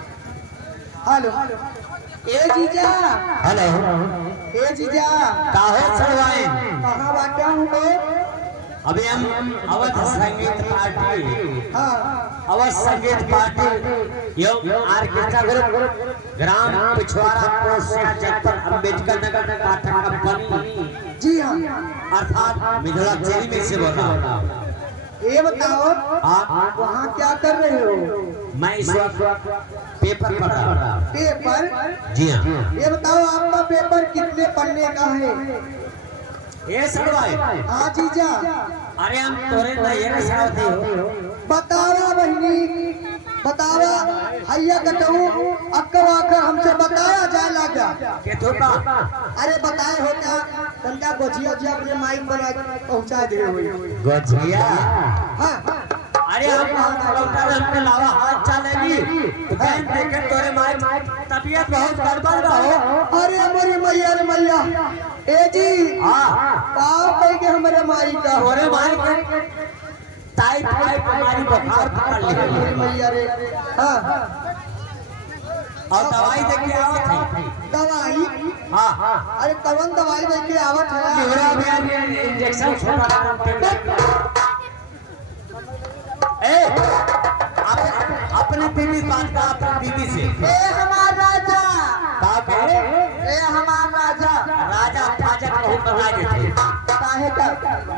Hello ए जीजा hello ए जीजा काहे चढ़वाए कहाँ बाटे हूँ अभी हम अवध संगीत पार्टी हाँ अवध संगीत पार्टी यो आर्केस्ट्रा ग्रुप ग्राम पिछवाड़ा पोस्ट जनपद अम्बेडकर नगर पाठक कंपनी जी हाँ अर्थात मिथिला चेरी में से बोल रहा हूँ। ये बताओ आप वहाँ क्या कर रहे हो? मैं इस वक्त पेपर पढ़ रहा हूँ। पेपर? जी हाँ। ये बताओ आपका पेपर कितने पन्ने का है? ये सड़वाए हाँ जीजा अरे हम तोरे नैयर साथी हो बतावा बहनी बतावा हैया कटहू अक्कर आकर हमसे बताया जाए लगा के थोपा अरे बताए हो क्या तंजा गोजिया जी अपने माइक बना पहुंचा दे हुए गजिया हाँ अरे हम लौटा हमने लावा हाथ चलेगी तो बहन देखे तोरे माई तबीयत बहुत गड़बड़ हो। अरे हमारी मैया रे मैया ए जी हाँ पाव कह के हमारे माई का तोरे माई टाइफाइड बीमारी बुखार पकड़ ली हमारी मैया रे हाँ और दवाई दे के आवत है दवाई हाँ अरे कवन दवाई दे के आवत है बिहरा में इंजेक्शन छोटा ए अपने बीवी बात का अपनी बीवी से ए हमार राजा का ए हमार राजा राजा फाजक बहुत बना देते काहे का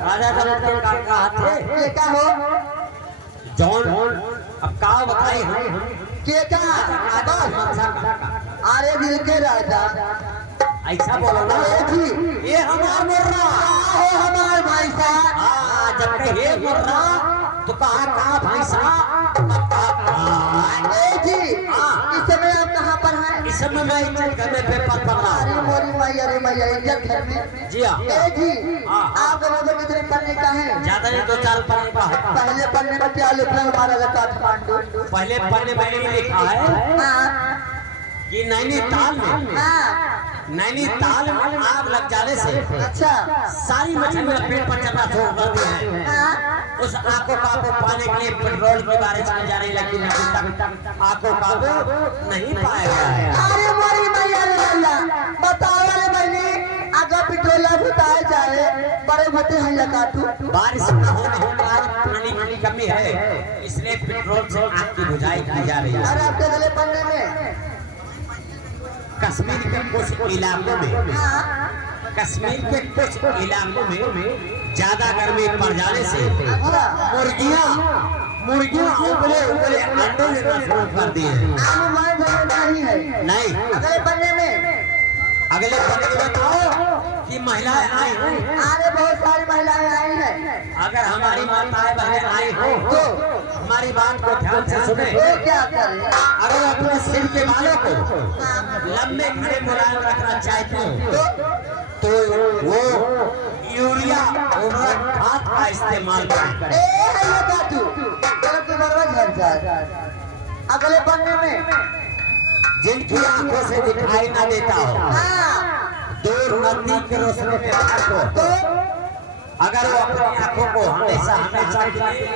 राजा जनक के का हाथ है के का हो जॉन अब का बताई हम के का राजा मनसा का अरे दिल के राजा ऐसा बोलो ना ए जी ये हमार मुर्रा हो हमार भाई साहब हां जब के ये मुर्रा तो कहां भैंसा ए जी इस समय आप कहाँ पर हैं? इस समय मैं इज्जत घर में पेपर पढ़ रहा अरे हूं। मोरी मैया रे मैया इज्जत घर में जी हाँ ए जी हाँ। आप लोग कितने पढ़ने का है? ज्यादा नहीं 2-4 पढ़ने का है पहले पढ़ने में क्या लिखना हमारा लता काठमांडू पहले पढ़ने में ये लिखा है हाँ कि नैनीताल में हाँ आग लग जाने से अच्छा सारी मछलियां पेट पर चलना छोड़ कर दी है हाँ उस आंखों काबू पाने के लिए पेट्रोल की बारिश में जाने लगी लेकिन तक आंखों काबू नहीं पाया गया है। अरे मोरी मैया रे मैया बताओ रे बहनी अगर पेट्रोल बताया जाए बड़े भट्टे हैं काटू बारिश न होने के कारण पानी की कमी है इसलिए पेट्रोल से आग की बुझाई की जा रही है। अरे आपके गले पड़ने में कश्मीर के कुछ इलाकों में हाँ कश्मीर के कुछ इलाकों में ज्यादा गर्मी पड़ जाने से अच्छा मुर्गियां उबले अंडे देना शुरू कर दिए हैं। आलू मार नहीं है नहीं अगले पन्ने में अगले पन्ने में बताओ कि महिलाएं आई हैं अरे बहुत सारी महिलाएं आई हैं अगर हमारी माताएं बहनें आई हो तो हमारी बात को ध्यान से सुने वो क्या करें अगर अपने सिर के बालों को लंबे खड़े मुलायम रखना चाहते हो तो वो यूरिया उर्वरक खाद का इस्तेमाल करें। ए है काटू गलत तो बरबर झड़ जाए अगले पन्ने में जिनकी आंखों से दिखाई ना देता हो हाँ दूर नजदीक की रोशनी के तार को तो अगर वो अपनी आंखों को हमेशा के लिए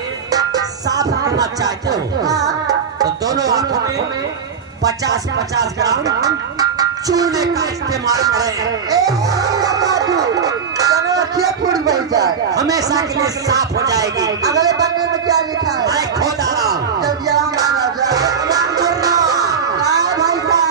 साफ रखना चाहते हो हाँ तो दोनों आंखों में 50-50 ग्राम चूने का इस्तेमाल करें। फूट बन जाए हमेशा के लिए साफ हो जाएगी। अगले पन्ने में क्या लिखा है? मैं खोद आ रहा हूँ। जल्दी आओ महाराजा। हाँ भाई साहब।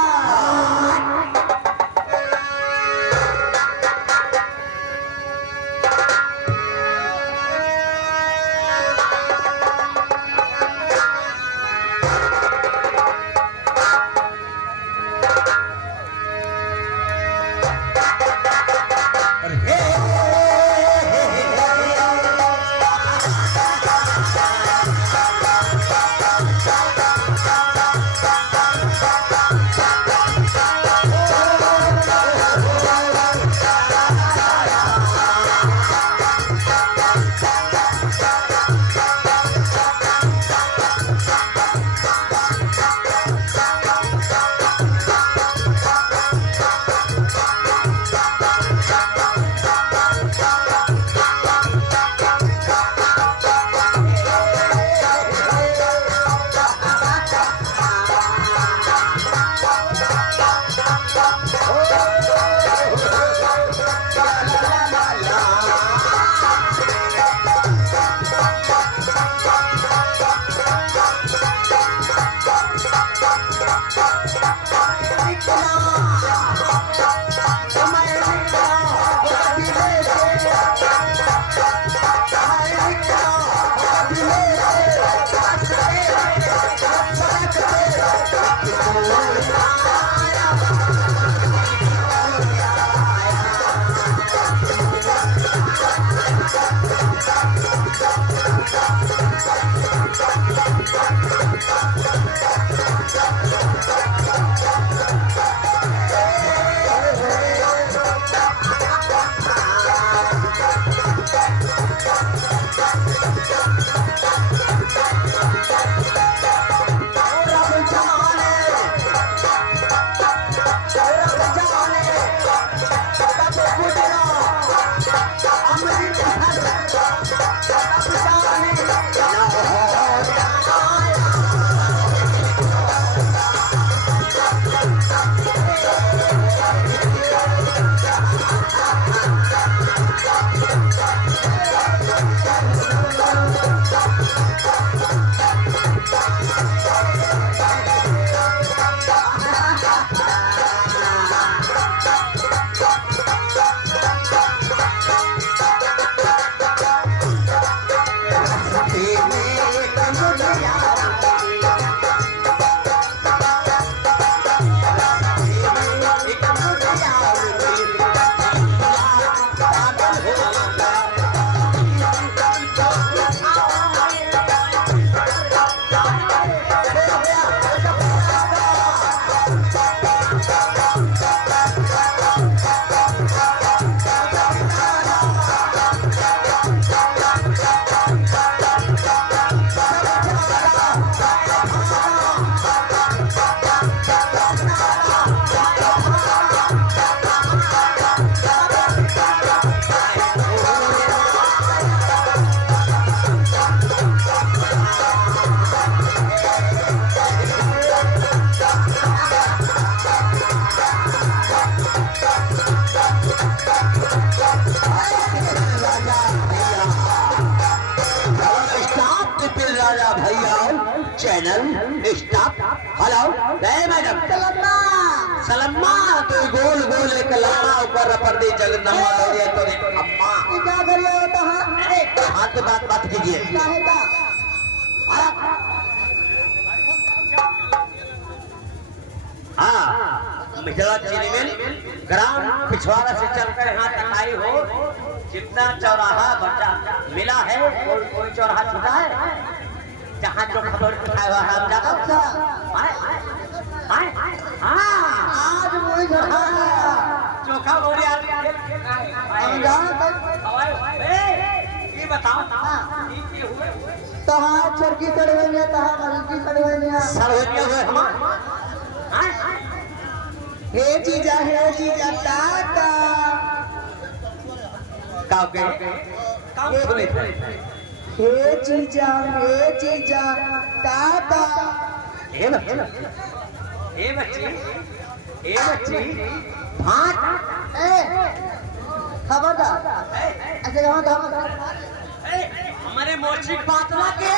Channel stop. हेलो मैडम सलम्मा तो गोल गोल एक लम्मा ऊपर रपर दे जगन्नाथ दे तो रे अम्मा क्या करिए होता है? अरे हाथ पे बात कीजिए। हाँ मिथिला चीनी मिल ग्राम पिछवाड़ा से चलकर यहाँ तक आई हो, जितना चौराहा बचा मिला है कोई चौराहा छूटा है जहाँ जो खबर उठाया हुआ हम जाता। आज वही चोखा बोले ये बताओ तहाँ चरकी चढ़वे ने तहाँ मलकी चढ़वे ने सर हो गया हुए हम हे जीजा टाटा काव के काम सुने हे जीजा टाटा है ना ए बच्ची भाट खबरदार ऐसे कहाँ हमारे मोची बात ना के